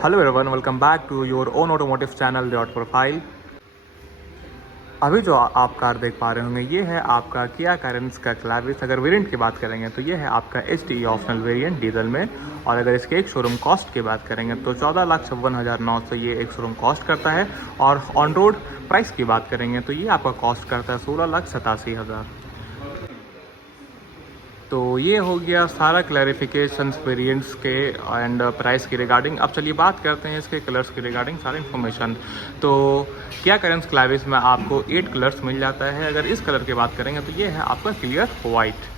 Hello everyone, welcome back to your own automotive channel dot profile. अभी जो आप car देख पा रहे होंगे ये है आपका किया कैरेंस का क्लैविस। अगर वेरिएंट की बात करेंगे तो ये है आपका HDE ऑप्शनल वेरिएंट डीजल में। और अगर इसके एक शोरूम कॉस्ट की बात करेंगे तो 14,56,900 ये एक शोरूम कॉस्ट करता है। और ऑन रोड प्राइस की बात करेंगे तो ये आपका कॉस्ट करता है 16,87,000। तो ये हो गया सारा क्लैरिफिकेशंस वेरिएंट्स के एंड प्राइस की रिगार्डिंग। अब चलिए बात करते हैं इसके कलर्स की रिगार्डिंग सारा इन्फॉर्मेशन। तो किया कैरेंस क्लैविस में आपको 8 कलर्स मिल जाता है। अगर इस कलर की बात करेंगे तो ये है आपका क्लियर वाइट।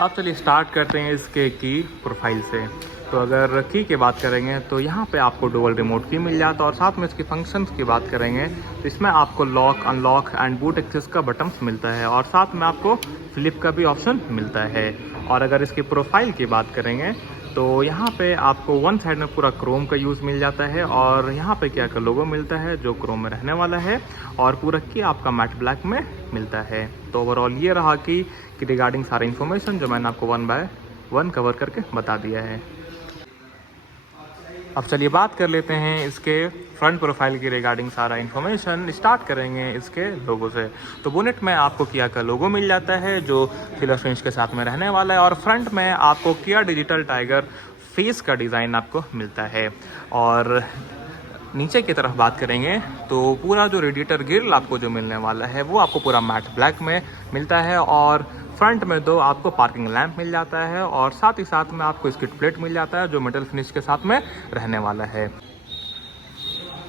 अब चलिए स्टार्ट करते हैं इसके की प्रोफाइल से। तो अगर की बात करेंगे तो यहाँ पे आपको डुअल रिमोट की मिल जाता है। और साथ में इसकी फंक्शंस की बात करेंगे तो इसमें आपको lock, unlock and boot access का बटन्स मिलता है। और साथ में आपको फ्लिप का भी ऑप्शन मिलता है। और अगर इसकी प्रोफाइल की बात करेंगे तो यहाँ पे आपको वन साइड में पूरा क्रोम का यूज़ मिल जाता है। और यहाँ पे क्या का लोगो मिलता है जो क्रोम में रहने वाला है। और पूरा की आपका मैट ब्लैक में मिलता है। तो ओवरऑल ये रहा कि रिगार्डिंग सारी इन्फॉर्मेशन जो मैंने आपको 1 बाय 1 कवर करके बता दिया है। अब चलिए बात कर लेते हैं इसके फ्रंट प्रोफाइल की रिगार्डिंग सारा इन्फॉर्मेशन। स्टार्ट करेंगे इसके लोगो से। तो बोनेट में आपको किया का लोगो मिल जाता है जो सिल्वर फिनिश के साथ में रहने वाला है। और फ्रंट में आपको किया डिजिटल टाइगर फेस का डिज़ाइन आपको मिलता है। और नीचे की तरफ बात करेंगे तो पूरा जो रेडिएटर ग्रिल आपको जो मिलने वाला है वो आपको पूरा मैट ब्लैक में मिलता है। और फ्रंट में दो आपको पार्किंग लैंप मिल जाता है। और साथ ही साथ में आपको स्किड प्लेट मिल जाता है जो मेटल फिनिश के साथ में रहने वाला है।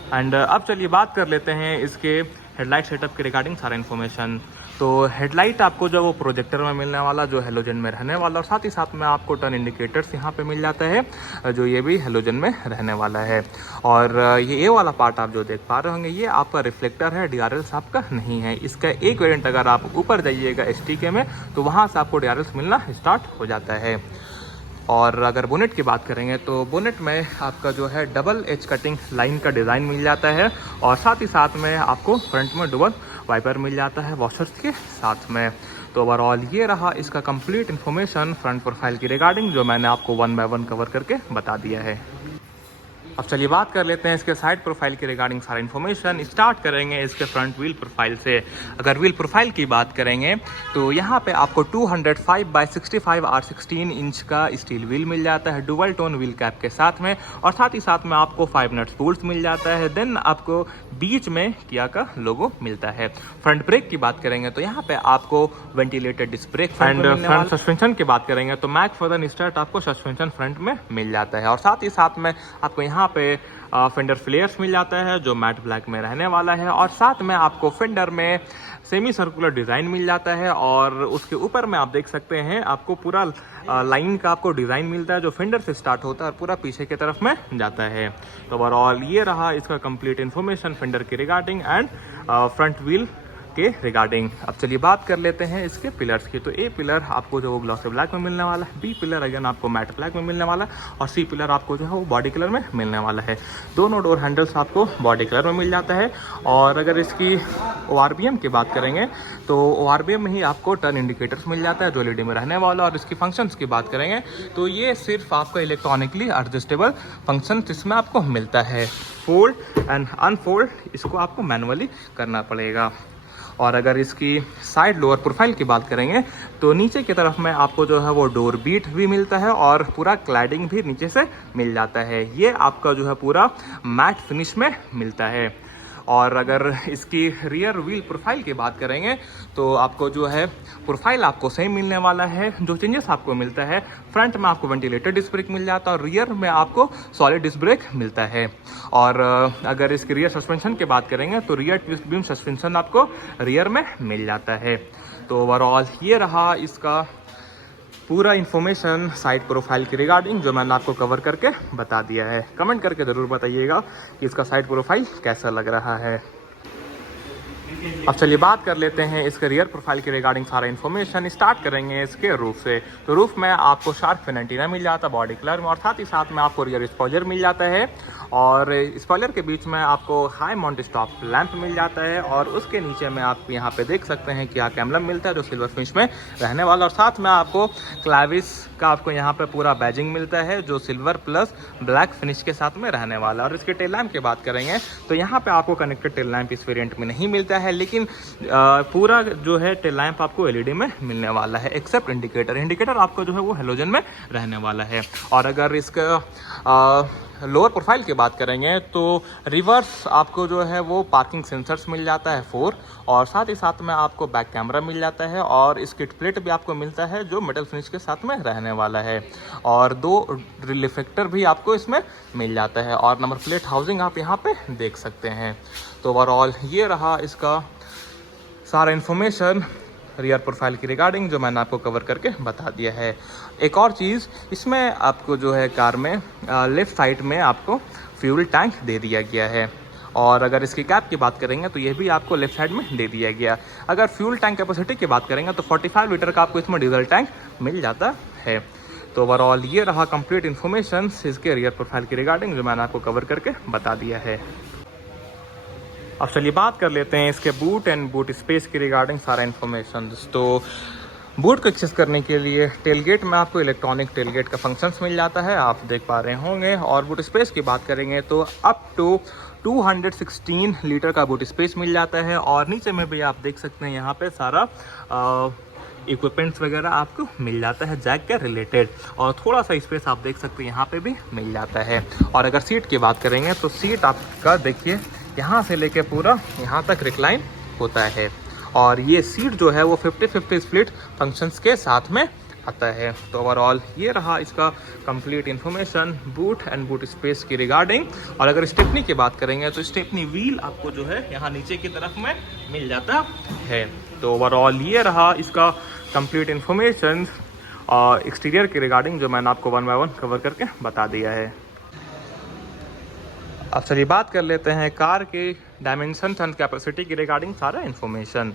एंड अब चलिए बात कर लेते हैं इसके हेडलाइट सेटअप के रिगार्डिंग सारा इन्फॉर्मेशन। तो हेडलाइट आपको जो वो प्रोजेक्टर में मिलने वाला जो हेलोजन में रहने वाला। और साथ ही साथ में आपको टर्न इंडिकेटर्स यहाँ पे मिल जाता है जो ये भी हेलोजन में रहने वाला है। और ये वाला पार्ट आप जो देख पा रहे होंगे ये आपका रिफ्लेक्टर है, DRLs आपका नहीं है। इसका एक वेरिएंट अगर आप ऊपर जाइएगा STK में तो वहाँ से आपको DRLs मिलना स्टार्ट हो जाता है। और अगर बोनेट की बात करेंगे तो बोनेट में आपका जो है डबल एज कटिंग लाइन का डिज़ाइन मिल जाता है। और साथ ही साथ में आपको फ्रंट में डुअल वाइपर मिल जाता है वॉशर्स के साथ में। तो ओवरऑल ये रहा इसका कंप्लीट इन्फॉर्मेशन फ्रंट प्रोफाइल की रिगार्डिंग जो मैंने आपको 1 बाय 1 कवर करके बता दिया है। अब चलिए बात कर लेते हैं इसके साइड प्रोफाइल की रिगार्डिंग सारा इन्फॉर्मेशन। स्टार्ट करेंगे इसके फ्रंट व्हील प्रोफाइल से। अगर व्हील प्रोफाइल की बात करेंगे तो यहाँ पे आपको 205 बाय 65 R16 इंच का स्टील व्हील मिल जाता है डुअल टोन व्हील कैप के साथ में। और साथ ही साथ में आपको 5 नट्स बोल्ट्स मिल जाता है। देन आपको बीच में किया का लोगो मिलता है। फ्रंट ब्रेक की बात करेंगे तो यहाँ पे आपको ventilated disc brake and front suspension की बात करेंगे तो मैक फर्दर स्टार्ट आपको सस्पेंशन फ्रंट में मिल जाता है। और साथ ही साथ में आपको यहाँ पे फेंडर फ्लेयर्स मिल जाता है जो मैट ब्लैक में रहने वाला है। और साथ में आपको फेंडर में सेमी सर्कुलर डिज़ाइन मिल जाता है। और उसके ऊपर में आप देख सकते हैं आपको पूरा लाइन का आपको डिज़ाइन मिलता है जो फेंडर से स्टार्ट होता है और पूरा पीछे की तरफ में जाता है। तो ओवरऑल ये रहा इसका कंप्लीट इन्फॉर्मेशन फेंडर की रिगार्डिंग एंड फ्रंट व्हील के रिगार्डिंग। अब चलिए बात कर लेते हैं इसके पिलर्स की। तो A पिलर आपको जो वो ग्लॉसी ब्लैक में मिलने वाला है, B पिलर अगेन आपको मैट ब्लैक में मिलने वाला है। और C पिलर आपको जो है वो बॉडी कलर में मिलने वाला है। दोनों डोर हैंडल्स आपको बॉडी कलर में मिल जाता है। और अगर इसकी ORBM की बात करेंगे तो ORBM में ही आपको टर्न इंडिकेटर्स मिल जाता है जो LED में रहने वाला। और इसकी फंक्शंस की बात करेंगे तो ये सिर्फ आपका इलेक्ट्रॉनिकली एडजस्टेबल फंक्शन इसमें आपको मिलता है। फोल्ड एंड अनफोल्ड इसको आपको मैनुअली करना पड़ेगा। और अगर इसकी साइड लोअर प्रोफाइल की बात करेंगे तो नीचे की तरफ में आपको जो है वो डोर बीट भी मिलता है और पूरा क्लैडिंग भी नीचे से मिल जाता है। ये आपका जो है पूरा मैट फिनिश में मिलता है। और अगर इसकी रियर व्हील प्रोफाइल की बात करेंगे तो आपको जो है प्रोफाइल आपको सेम मिलने वाला है। जो चेंजेस आपको मिलता है फ्रंट में आपको वेंटिलेटेड डिस्क ब्रेक मिल जाता है और रियर में आपको सॉलिड डिस्क ब्रेक मिलता है। और अगर इसकी रियर सस्पेंशन की बात करेंगे तो रियर ट्विस्ट बीम सस्पेंशन आपको रियर में मिल जाता है। तो ओवरऑल ये रहा इसका पूरा इन्फॉर्मेशन साइड प्रोफाइल की रिगार्डिंग जो मैंने आपको कवर करके बता दिया है। कमेंट करके ज़रूर बताइएगा कि इसका साइड प्रोफाइल कैसा लग रहा है। अब चलिए बात कर लेते हैं इसके रियर प्रोफाइल की रिगार्डिंग सारा इन्फॉर्मेशन। स्टार्ट करेंगे इसके रूफ से। तो रूफ में आपको शार्क फिन एंटीना मिल जाता है बॉडी कलर में, और साथ ही साथ में आपको रियर स्पॉइलर मिल जाता है, और स्पॉइलर के बीच में आपको हाई माउंट स्टॉप लैंप मिल जाता है, और उसके नीचे में आप यहाँ पे देख सकते हैं कि यहाँ एम्बलम मिलता है जो सिल्वर फिनिश में रहने वाला, और साथ में आपको क्लाविस का आपको यहाँ पे पूरा बैजिंग मिलता है जो सिल्वर प्लस ब्लैक फिनिश के साथ में रहने वाला। और इसके टेल लैंप की बात करेंगे तो यहाँ पे आपको कनेक्टेड टेल लैंप इस वेरिएंट में नहीं मिलता है, लेकिन पूरा जो है टेल लैंप आपको एलईडी में मिलने वाला है, एक्सेप्ट इंडिकेटर आपको जो है वो हेलोजन में रहने वाला है। और अगर इसका लोअर प्रोफाइल की बात करेंगे तो रिवर्स आपको जो है वो पार्किंग सेंसर्स मिल जाता है 4, और साथ ही साथ में आपको बैक कैमरा मिल जाता है, और स्किड प्लेट भी आपको मिलता है जो मेटल फिनिश के साथ में रहने वाला है, और 2 रिफ्लेक्टर भी आपको इसमें मिल जाता है, और नंबर प्लेट हाउसिंग आप यहाँ पे देख सकते हैं। तो ओवरऑल ये रहा इसका सारा इन्फॉर्मेशन रियर प्रोफाइल की रिगार्डिंग जो मैंने आपको कवर करके बता दिया है। एक और चीज़ इसमें आपको जो है कार में लेफ़्ट साइड में आपको फ्यूल टैंक दे दिया गया है, और अगर इसकी कैप की बात करेंगे तो ये भी आपको लेफ्ट साइड में दे दिया गया। अगर फ्यूल टैंक कैपेसिटी की बात करेंगे तो 45 लीटर का आपको इसमें डीजल टैंक मिल जाता है। तो ओवरऑल ये रहा कंप्लीट इन्फॉर्मेशन इसके रियर प्रोफाइल की रिगार्डिंग जो मैंने आपको कवर करके बता दिया है। अब चलिए बात कर लेते हैं इसके बूट एंड बूट स्पेस की रिगार्डिंग सारा इन्फॉर्मेशन। तो बूट को एक्सेस करने के लिए टेलगेट में आपको इलेक्ट्रॉनिक टेलगेट का फंक्शंस मिल जाता है, आप देख पा रहे होंगे। और बूट स्पेस की बात करेंगे तो अप टू 216 लीटर का बूट स्पेस मिल जाता है, और नीचे में भी आप देख सकते हैं यहाँ पे सारा इक्विपमेंट्स वगैरह आपको मिल जाता है जैक के रिलेटेड, और थोड़ा सा स्पेस आप देख सकते हैं यहाँ पे भी मिल जाता है। और अगर सीट की बात करेंगे तो सीट आपका देखिए यहाँ से लेके पूरा यहाँ तक रिक्लाइन होता है, और ये सीट जो है वो 50-50 स्प्लिट फंक्शंस के साथ में आता है। तो ओवरऑल ये रहा इसका complete information boot and boot space की रिगार्डिंग। और अगर स्टेपनी की बात करेंगे तो स्टेपनी व्हील आपको जो है यहाँ नीचे की तरफ में मिल जाता है। तो ओवरऑल ये रहा इसका कंप्लीट इन्फॉर्मेशन एक्सटीरियर की रिगार्डिंग जो मैंने आपको 1 बाय 1 कवर करके बता दिया है। अब चलिए बात कर लेते हैं कार के डायमेंशन एंड कैपेसिटी की रिगार्डिंग सारा इन्फॉर्मेशन।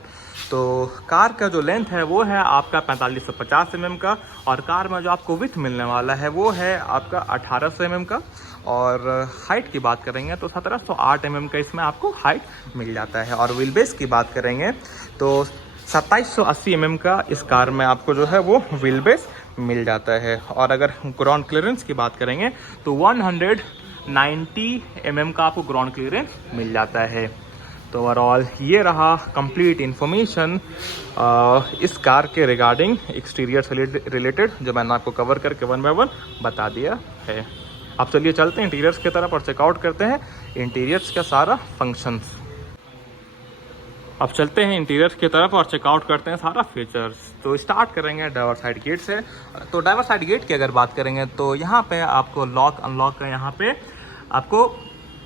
तो कार का जो लेंथ है वो है आपका 4550 mm का, और कार में जो आपको विथ मिलने वाला है वो है आपका 1800 mm का, और हाइट की बात करेंगे तो 1708 mm का इसमें आपको हाइट मिल जाता है। और व्हील बेस की बात करेंगे तो 2780 mm का इस कार में आपको जो है वो व्हील बेस मिल जाता है। और अगर ग्राउंड क्लियरेंस की बात करेंगे तो 190 mm का आपको ग्राउंड क्लियरेंस मिल जाता है। तो ओवरऑल ये रहा कंप्लीट इन्फॉर्मेशन इस कार के रिगार्डिंग एक्सटीरियर से रिलेटेड जो मैंने आपको कवर करके 1 बाय 1 बता दिया है। अब चलिए चलते हैं इंटीरियर्स की तरफ और चेकआउट करते हैं इंटीरियर्स का सारा फंक्शंस। अब चलते हैं इंटीरियर्स की तरफ और चेकआउट करते हैं सारा फीचर्स। तो स्टार्ट करेंगे ड्राइवर साइड गेट से। तो ड्राइवर साइड गेट की अगर बात करेंगे तो यहाँ पे आपको लॉक अनलॉक का यहाँ पे आपको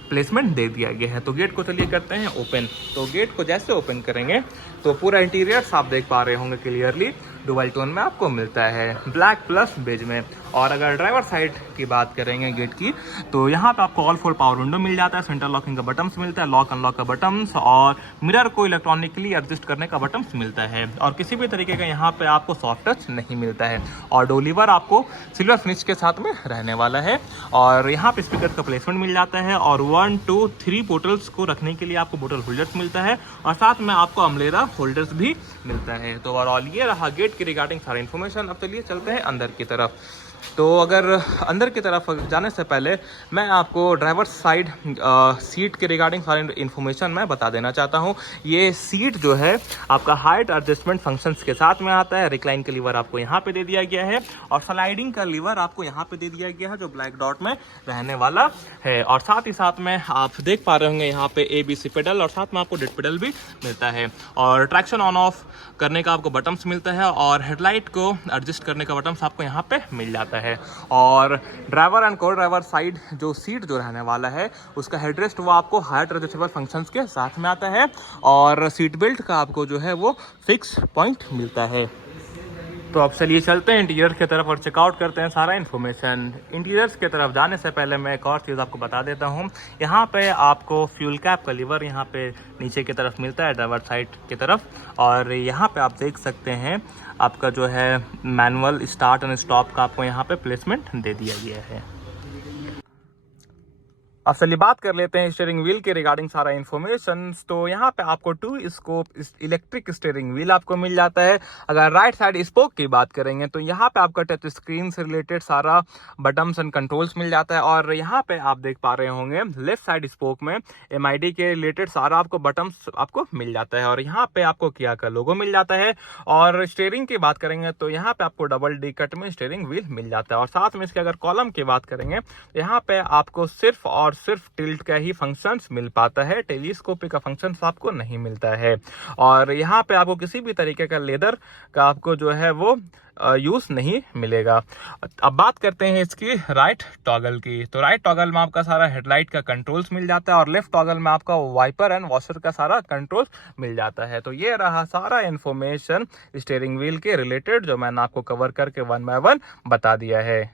प्लेसमेंट दे दिया गया है। तो गेट को चलिए करते हैं ओपन। तो गेट को जैसे ओपन करेंगे तो पूरा इंटीरियर्स आप देख पा रहे होंगे क्लियरली डुअल टोन में आपको मिलता है, ब्लैक प्लस बेज में। और अगर ड्राइवर साइड की बात करेंगे गेट की तो यहाँ पे आपको ऑल 4 पावर विंडो मिल जाता है, सेंटर लॉकिंग का बटन्स मिलता है, लॉक अनलॉक का बटन्स, और मिरर को इलेक्ट्रॉनिकली एडजस्ट करने का बटन्स मिलता है। और किसी भी तरीके का यहाँ पे आपको सॉफ्ट टच नहीं मिलता है। और डोर लीवर आपको सिल्वर फिनिश के साथ में रहने वाला है। और यहाँ पे स्पीकर का प्लेसमेंट मिल जाता है, और 1, 2, 3 बोटल्स को रखने के लिए आपको बोटल होल्डर्स मिलता है, और साथ में आपको अम्ब्रेला होल्डर्स भी मिलता है। तो ओवरऑल ये रहा गेट की रिगार्डिंग सारा इन्फॉर्मेशन। अब चलिए चलते हैं अंदर की तरफ। तो अगर अंदर की तरफ जाने से पहले मैं आपको ड्राइवर साइड सीट के रिगार्डिंग सारी इन्फॉर्मेशन मैं बता देना चाहता हूँ। ये सीट जो है आपका हाइट एडजस्टमेंट फंक्शंस के साथ में आता है। रिक्लाइन का लीवर आपको यहाँ पे दे दिया गया है, और स्लाइडिंग का लीवर आपको यहाँ पे दे दिया गया है जो ब्लैक डॉट में रहने वाला है। और साथ ही साथ में आप देख पा रहे होंगे यहाँ पे ABC पेडल, और साथ में आपको डेड पेडल भी मिलता है। और ट्रैक्शन ऑन ऑफ करने का आपको बटन्स मिलता है, और हेडलाइट को एडजस्ट करने का बटन्स आपको यहाँ पे मिल जाता है। और ड्राइवर एंड को ड्राइवर साइड जो सीट जो रहने वाला है उसका हेडरेस्ट वो आपको हाइट एडजस्टेबल फंक्शंस के साथ में आता है, और सीट बेल्ट का आपको जो है वो फिक्स पॉइंट मिलता है। तो अब चलिए चलते हैं इंटीरियर की तरफ और चेकआउट करते हैं सारा इन्फॉर्मेशन। इंटीरियर्स की तरफ जाने से पहले मैं एक और चीज़ आपको बता देता हूँ। यहाँ पे आपको फ्यूल कैप का लीवर यहाँ पे नीचे की तरफ मिलता है ड्राइवर साइड की तरफ, और यहाँ पे आप देख सकते हैं आपका जो है मैनुअल स्टार्ट एंड स्टॉप का आपको यहाँ पे प्लेसमेंट दे दिया गया है। अब चलिए बात कर लेते हैं स्टीयरिंग व्हील के रिगार्डिंग सारा इन्फॉर्मेशन। तो यहाँ पे आपको 2 स्कोप इलेक्ट्रिक स्टीयरिंग व्हील आपको मिल जाता है। अगर राइट साइड स्पोक की बात करेंगे तो यहाँ पे आपका टच स्क्रीन से रिलेटेड सारा बटन्स एंड कंट्रोल्स मिल जाता है, और यहाँ पे आप देख पा रहे होंगे लेफ्ट साइड स्पोक में MID के रिलेटेड सारा आपको बटन्स आपको मिल जाता है, और यहाँ पे आपको किया का लोगो मिल जाता है। और स्टीयरिंग की बात करेंगे तो यहाँ पे आपको डबल डी कट में स्टीयरिंग व्हील मिल जाता है, और साथ में इसके अगर कॉलम की बात करेंगे यहाँ पे आपको सिर्फ और सिर्फ टिल्ट का ही फंक्शंस मिल पाता है, टेलीस्कोपिक का फंक्शंस आपको नहीं मिलता है। और यहाँ पे आपको किसी भी तरीके का लेदर का आपको जो है वो यूज नहीं मिलेगा। अब बात करते हैं इसकी राइट टॉगल की। तो राइट टॉगल में आपका सारा हेडलाइट का कंट्रोल्स मिल जाता है, और लेफ्ट टॉगल में आपका वाइपर एंड वॉशर का सारा कंट्रोल्स मिल जाता है। तो ये रहा सारा इन्फॉर्मेशन स्टीयरिंग व्हील के रिलेटेड जो मैंने आपको कवर करके 1 बाय 1 बता दिया है।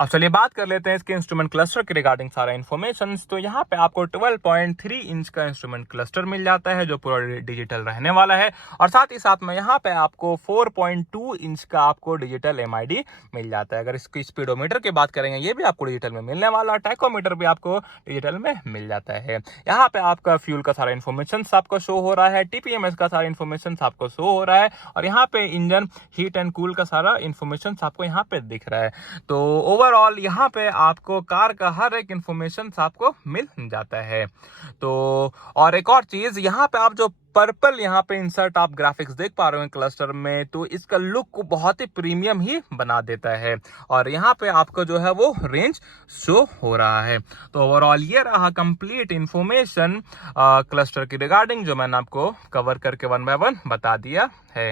अब चलिए बात कर लेते हैं इसके इंस्ट्रूमेंट क्लस्टर के रिगार्डिंग सारा इन्फॉर्मेशन। तो यहाँ पे आपको 12.3 इंच का इंस्ट्रूमेंट क्लस्टर मिल जाता है जो पूरा डिजिटल रहने वाला है, और साथ ही साथ में यहाँ पे आपको 4.2 इंच का आपको डिजिटल MID मिल जाता है। अगर इसकी स्पीडोमीटर की बात करेंगे ये भी आपको डिजिटल में मिलने वाला है, टैकोमीटर भी आपको डिजिटल में मिल जाता है। यहाँ पे आपका फ्यूल का सारा इन्फॉर्मेशन आपको शो हो रहा है, TPMS का सारा इन्फॉर्मेशन आपको शो हो रहा है, और यहाँ पे इंजन हीट एंड कूल का सारा इन्फॉर्मेशन आपको यहाँ पे दिख रहा है। तो ओवरऑल यहाँ पे आपको कार का हर एक इंफॉर्मेशन आपको मिल जाता है। तो और एक और चीज यहाँ पे आप जो पर्पल यहाँ पे इंसर्ट आप ग्राफिक्स देख पा रहे हो क्लस्टर में, तो इसका लुक को बहुत ही प्रीमियम ही बना देता है, और यहाँ पे आपको जो है वो रेंज शो हो रहा है। तो ओवरऑल ये रहा कंप्लीट इंफॉर्मेशन क्लस्टर की रिगार्डिंग जो मैंने आपको कवर करके 1 बाय 1 बता दिया है।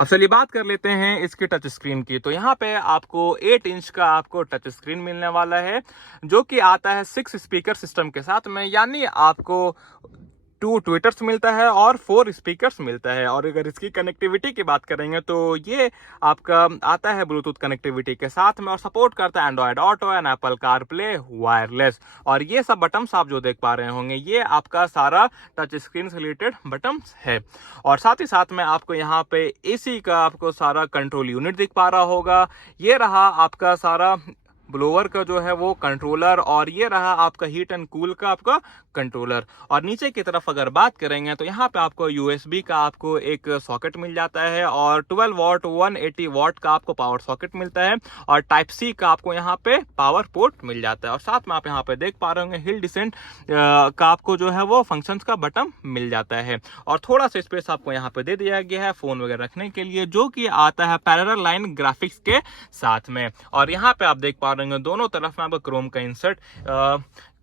अब चलिए बात कर लेते हैं इसके टच स्क्रीन की। तो यहाँ पे आपको 8 इंच का आपको टच स्क्रीन मिलने वाला है, जो कि आता है 6 स्पीकर सिस्टम के साथ में, यानी आपको 2 ट्विटर्स मिलता है और 4 स्पीकर्स मिलता है। और अगर इसकी कनेक्टिविटी की बात करेंगे तो ये आपका आता है ब्लूटूथ कनेक्टिविटी के साथ में, और सपोर्ट करता है Android auto and Apple CarPlay wireless. और ये सब बटन्स आप जो देख पा रहे होंगे ये आपका सारा टच स्क्रीन से रिलेटेड बटन्स है। और साथ ही साथ में आपको यहाँ पे AC का आपको सारा कंट्रोल यूनिट दिख पा रहा होगा। ये रहा आपका सारा ब्लोअर का जो है वो कंट्रोलर, और ये रहा आपका हीट एंड कूल का आपका कंट्रोलर। और नीचे की तरफ अगर बात करेंगे तो यहाँ पे आपको USB का आपको एक सॉकेट मिल जाता है, और 12 वॉट 180 वॉट का आपको पावर सॉकेट मिलता है, और Type-C का आपको यहाँ पे पावर पोर्ट मिल जाता है। और साथ में आप यहाँ पे देख पा रहे होंगे हिल डिसेंट का आपको जो है वो फंक्शंस का बटन मिल जाता है, और थोड़ा सा स्पेस आपको यहाँ पे दे दिया गया है फोन वगैरह रखने के लिए, जो कि आता है पैरेलल लाइन ग्राफिक्स के साथ में। और यहाँ पे आप देख पा रहे होंगे दोनों तरफ में आपको क्रोम का इंसर्ट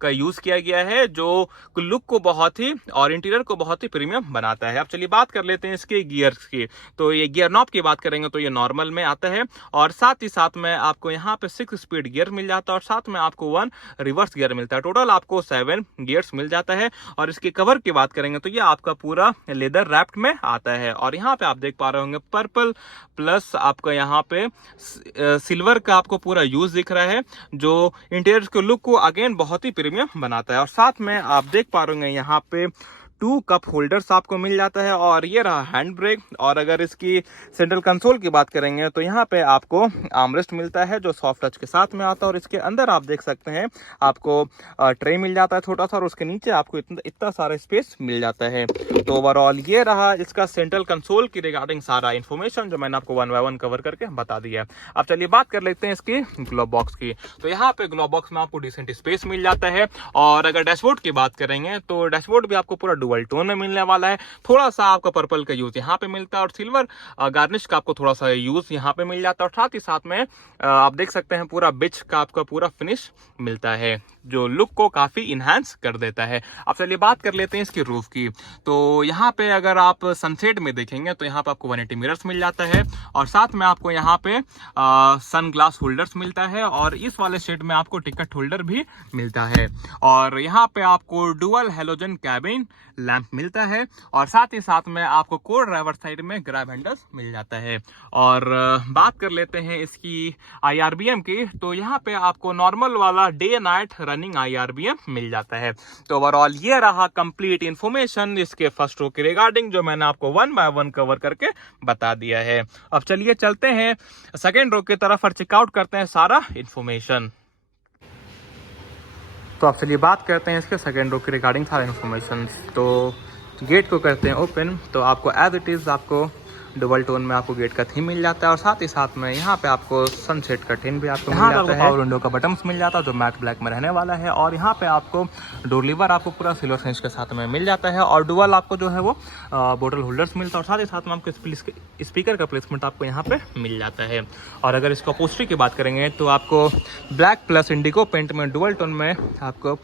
का यूज किया गया है, जो लुक को बहुत ही और इंटीरियर को बहुत ही प्रीमियम बनाता है। अब चलिए बात कर लेते हैं इसके गियर्स की। तो ये गियर नॉब की बात करेंगे तो ये नॉर्मल में आता है, और साथ ही साथ में आपको यहाँ पे 6 स्पीड गियर मिल जाता है, और साथ में आपको 1 रिवर्स गियर मिलता है। टोटल आपको 7 गियर्स मिल जाता है। और इसके कवर की बात करेंगे तो ये आपका पूरा लेदर रैप्ड में आता है, और यहाँ पे आप देख पा रहे होंगे पर्पल प्लस आपका यहाँ पे सिल्वर का आपको पूरा यूज दिख रहा है, जो इंटीरियर के लुक को अगेन बहुत ही प्रीमियम बनाता है। और साथ में आप देख पा रहे हैं यहाँ पे 2 कप होल्डर्स आपको मिल जाता है, और ये रहा हैंड ब्रेक। और अगर इसकी सेंट्रल कंसोल की बात करेंगे तो यहाँ पे आपको आर्मरेस्ट मिलता है जो सॉफ्ट टच के साथ में आता है, और इसके अंदर आप देख सकते हैं आपको ट्रे मिल जाता है छोटा सा, और उसके नीचे आपको इतना सारा स्पेस मिल जाता है। तो ओवरऑल ये रहा इसका सेंट्रल कंसोल की रिगार्डिंग सारा इन्फॉर्मेशन जो मैंने आपको 1 बाय 1 कवर करके बता दिया है। अब चलिए बात कर लेते हैं इसकी ग्लोव बॉक्स की। तो यहाँ पे ग्लोव बॉक्स में आपको डिसेंट स्पेस मिल जाता है। और अगर डैशबोर्ड की बात करेंगे तो डैशबोर्ड भी आपको पूरा डुअल टोन में मिलने वाला है। थोड़ा सा आपका पर्पल का यूज यहाँ पे मिलता है, और सिल्वर गार्निश का आपको थोड़ा सा यूज यहाँ पे मिल जाता है, और साथ ही साथ में आप देख सकते हैं पूरा बिच का आपका पूरा फिनिश मिलता है, जो लुक को काफी इनहांस कर देता है। अब चलिए बात कर लेते हैं इसकी रूफ की। तो यहाँ पे अगर आप सनसेट में देखेंगे तो यहाँ पे आपको 180 मिरर्स मिल जाता है, और साथ में आपको यहाँ पे सन ग्लास होल्डर्स मिलता है, और इस वाले शेड में आपको टिकट होल्डर भी मिलता है। और यहाँ पे आपको डुअल हेलोजन कैबिन लैंप मिलता है और साथ ही साथ में आपको को ड्राइवर साइड में ग्रैब हैंडल्स मिल जाता है। और बात कर लेते हैं इसकी IRBM की, तो यहाँ पे आपको नॉर्मल वाला डे नाइट रनिंग IRBM मिल जाता है। तो ओवरऑल ये रहा कंप्लीट इन्फॉर्मेशन इसके फर्स्ट रो के रिगार्डिंग, जो मैंने आपको 1 बाय 1 कवर करके बता दिया है। अब चलिए चलते हैं सेकेंड रो की तरफ और चेकआउट करते हैं सारा इन्फॉर्मेशन। तो आप चलिए बात करते हैं इसके सेकेंड रो के रिगार्डिंग सारा इन्फॉर्मेशन। तो गेट को करते हैं ओपन, तो आपको एज इट इज़ आपको डबल टोन में आपको गेट का थीम मिल जाता है और साथ ही साथ में यहाँ पे आपको सनसेट का टिन भी आपको मिल जाता है। पावर विंडो का बटन्स मिल जाता है जो मैट ब्लैक में रहने वाला है और यहाँ पे आपको डोर लीवर आपको पूरा सिल्वर फिनिश के साथ में मिल जाता है और डुअल आपको जो है वो बोतल होल्डर्स मिलता है और साथ ही साथ में आपको स्पीकर का प्लेसमेंट आपको यहाँ पे मिल जाता है। और अगर इसको अपोस्ट्री की बात करेंगे तो आपको ब्लैक प्लस इंडिगो पेंट में डुअल टोन में आपको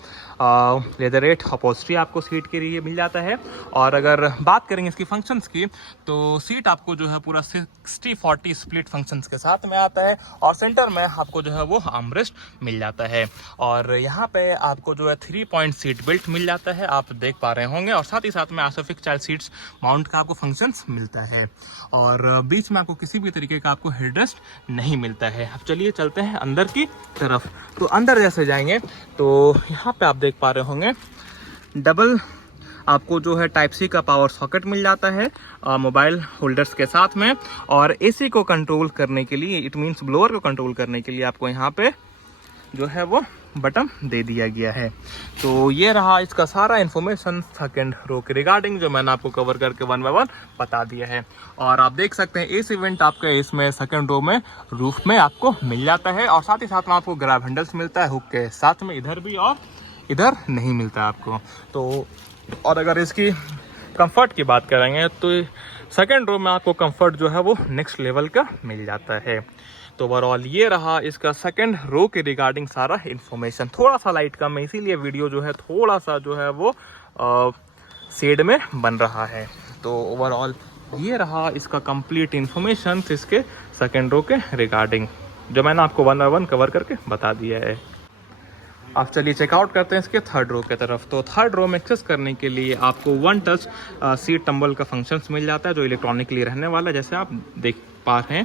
लेदरेट अपोस्ट्री आपको सीट के लिए मिल जाता है। और अगर बात करेंगे इसकी फंक्शंस की, तो सीट आपको जो है पूरा 60-40 स्प्लिट फंक्शंस के साथ में आता है और सेंटर में आपको जो है वो आर्मरेस्ट मिल जाता है। और यहाँ पे आपको जो है 3 पॉइंट सीट बेल्ट मिल जाता है, आप देख पा रहे होंगे। और साथ ही साथ में आइसोफिक चाइल्ड सीट्स माउंट का आपको फंक्शंस मिलता है और बीच में आपको किसी भी तरीके का आपको हेडरेस्ट नहीं मिलता है। अब चलिए चलते हैं अंदर की तरफ। तो अंदर जैसे जाएंगे तो यहाँ पे आप देख पा रहे होंगे डबल आपको जो है टाइप सी का पावर सॉकेट मिल जाता है मोबाइल होल्डर्स के साथ में। और एसी को कंट्रोल करने के लिए, इट मीन्स ब्लोअर को कंट्रोल करने के लिए आपको यहाँ पे जो है वो बटन दे दिया गया है। तो ये रहा इसका सारा इन्फॉर्मेशन सेकेंड रो के रिगार्डिंग, जो मैंने आपको कवर करके 1 बाय 1 बता दिया है। और आप देख सकते हैं इस इवेंट आपका इसमें सेकेंड रो में रूफ में आपको मिल जाता है और साथ ही साथ में आपको ग्रैब हैंडल्स मिलता है हुक के साथ में, इधर भी और इधर नहीं मिलता आपको। तो और अगर इसकी कंफर्ट की बात करेंगे तो सेकेंड रो में आपको कंफर्ट जो है वो नेक्स्ट लेवल का मिल जाता है। तो ओवरऑल ये रहा इसका सेकेंड रो के रिगार्डिंग सारा इन्फॉर्मेशन। थोड़ा सा लाइट कम है इसीलिए वीडियो जो है थोड़ा सा जो है वो शेड में बन रहा है। तो ओवरऑल ये रहा इसका कंप्लीट इन्फॉर्मेशन इसके सेकेंड रो के रिगार्डिंग, जो मैंने आपको 1 बाय 1 कवर करके बता दिया है। अब चलिए चेकआउट करते हैं इसके थर्ड रो की तरफ। तो थर्ड रो में एक्सेस करने के लिए आपको 1 टच सीट टंबल का फंक्शंस मिल जाता है जो इलेक्ट्रॉनिकली रहने वाला है, जैसे आप देख पा रहे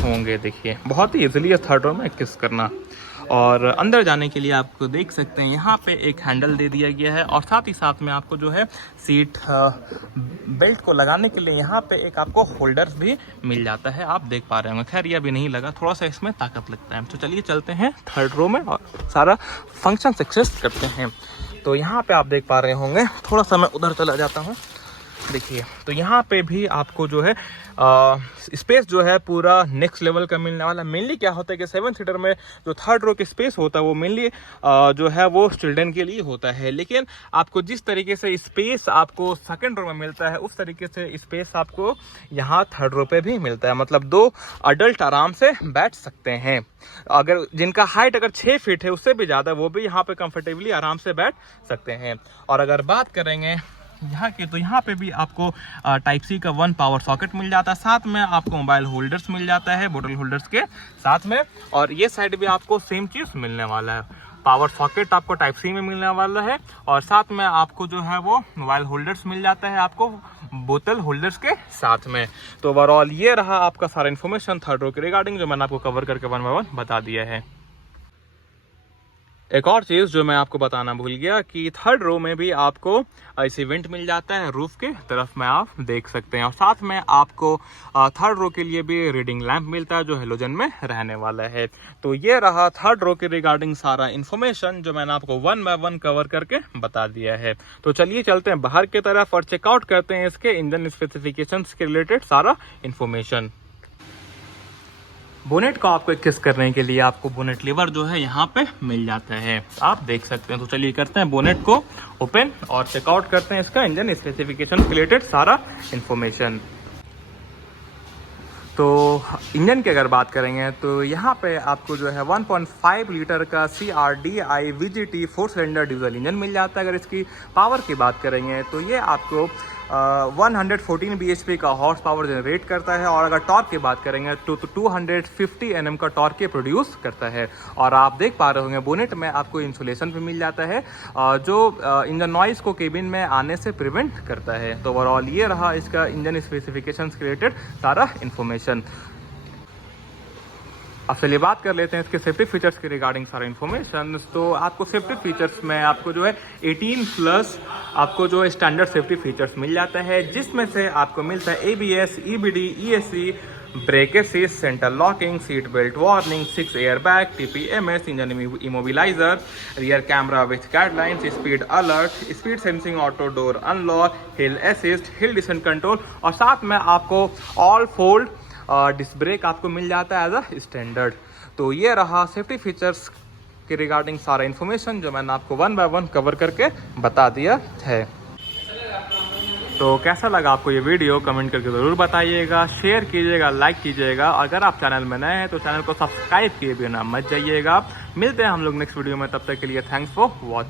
होंगे। देखिए बहुत ही इजीली है थर्ड रो में एक्सेस करना। और अंदर जाने के लिए आपको देख सकते हैं यहाँ पे एक हैंडल दे दिया गया है और साथ ही साथ में आपको जो है सीट बेल्ट को लगाने के लिए यहाँ पे एक आपको होल्डर भी मिल जाता है, आप देख पा रहे होंगे। खैर ये अभी नहीं लगा, थोड़ा सा इसमें ताकत लगता है। तो चलिए चलते हैं थर्ड रो में और सारा फंक्शन एक्सेस करते हैं। तो यहाँ पे आप देख पा रहे होंगे, थोड़ा सा मैं उधर चला जाता हूँ। देखिए तो यहाँ पे भी आपको जो है स्पेस जो है पूरा नेक्स्ट लेवल का मिलने वाला। मेनली क्या होता है कि 7 सीटर में जो थर्ड रो की स्पेस होता है वो मेनली जो है वो चिल्ड्रन के लिए होता है, लेकिन आपको जिस तरीके से स्पेस आपको सेकंड रो में मिलता है उस तरीके से स्पेस आपको यहाँ थर्ड रो पे भी मिलता है। मतलब 2 अडल्ट आराम से बैठ सकते हैं। अगर जिनका हाइट अगर 6 फीट है उससे भी ज़्यादा, वो भी यहाँ पे कंफर्टेबली आराम से बैठ सकते हैं। और अगर बात करेंगे यहाँ के, तो यहाँ पे भी आपको टाइप सी का 1 पावर सॉकेट मिल जाता है, साथ में आपको मोबाइल होल्डर्स मिल जाता है बोतल होल्डर्स के साथ में। और ये साइड भी आपको सेम चीज़ मिलने वाला है, पावर सॉकेट आपको टाइप सी में मिलने वाला है और साथ में आपको जो है वो मोबाइल होल्डर्स मिल जाता है आपको बोतल होल्डर्स के साथ में। तो ओवरऑल ये रहा आपका सारा इन्फॉर्मेशन थर्ड रो के रिगार्डिंग, जो मैंने आपको कवर करके 1 बाय 1 बता दिया है। एक और चीज़ जो मैं आपको बताना भूल गया कि थर्ड रो में भी आपको ऐसे इवेंट मिल जाता है, रूफ के तरफ में आप देख सकते हैं। और साथ में आपको थर्ड रो के लिए भी रीडिंग लैंप मिलता है जो हेलोजन में रहने वाला है। तो ये रहा थर्ड रो के रिगार्डिंग सारा इन्फॉर्मेशन, जो मैंने आपको 1 बाय 1 कवर करके बता दिया है। तो चलिए चलते हैं बाहर की तरफ और चेकआउट करते हैं इसके इंजन स्पेसिफिकेशंस के रिलेटेड सारा इन्फॉर्मेशन। बोनेट को आपको एक्सेस करने के लिए आपको बोनेट लीवर जो है यहाँ पे मिल जाता है, आप देख सकते हैं। तो चलिए करते हैं बोनेट को ओपन और चेकआउट करते हैं इसका इंजन स्पेसिफिकेशन रिलेटेड सारा इन्फॉर्मेशन। तो इंजन की अगर बात करेंगे तो यहाँ पे आपको जो है 1.5 लीटर का CRDI VGT 4 cylinder diesel engine मिल जाता है। अगर इसकी पावर की बात करेंगे तो ये आपको 114 bhp का हॉर्स पावर जनरेट करता है, और अगर टॉर्क की बात करेंगे तो 250 Nm का टॉर्क ये प्रोड्यूस करता है। और आप देख पा रहे होंगे बोनेट में आपको इंसुलेशन भी मिल जाता है जो इंजन नॉइस को केबिन में आने से प्रिवेंट करता है। तो ओवरऑल ये रहा इसका इंजन स्पेसिफिकेशंस के रिलेटेड सारा इन्फॉर्मेशन। अब चलिए बात कर लेते हैं इसके सेफ्टी फीचर्स के रिगार्डिंग सारा इन्फॉर्मेशन। तो आपको सेफ्टी फीचर्स में आपको जो है 18+ आपको जो स्टैंडर्ड सेफ्टी फीचर्स मिल जाता है, जिसमें से आपको मिलता है ABS, EBD, ESC, brake assist, centre locking, seat belt warning, 6 air bag, TPMS, engine immobiliser, rear camera with guidelines, speed alert, speed sensing, auto door unlock, hill assist, hill descent control, और साथ में आपको all fold disc brake आपको मिल जाता है as a standard. तो ये रहा सेफ्टी फीचर्स के रिगार्डिंग सारा इन्फॉर्मेशन जो मैंने आपको 1 बाय 1 कवर करके बता दिया है। तो कैसा लगा आपको ये वीडियो कमेंट करके ज़रूर बताइएगा, शेयर कीजिएगा, लाइक कीजिएगा। अगर आप चैनल में नए हैं तो चैनल को सब्सक्राइब किए बिना मत जाइएगा। मिलते हैं हम लोग नेक्स्ट वीडियो में, तब तक के लिए थैंक्स फॉर वॉच।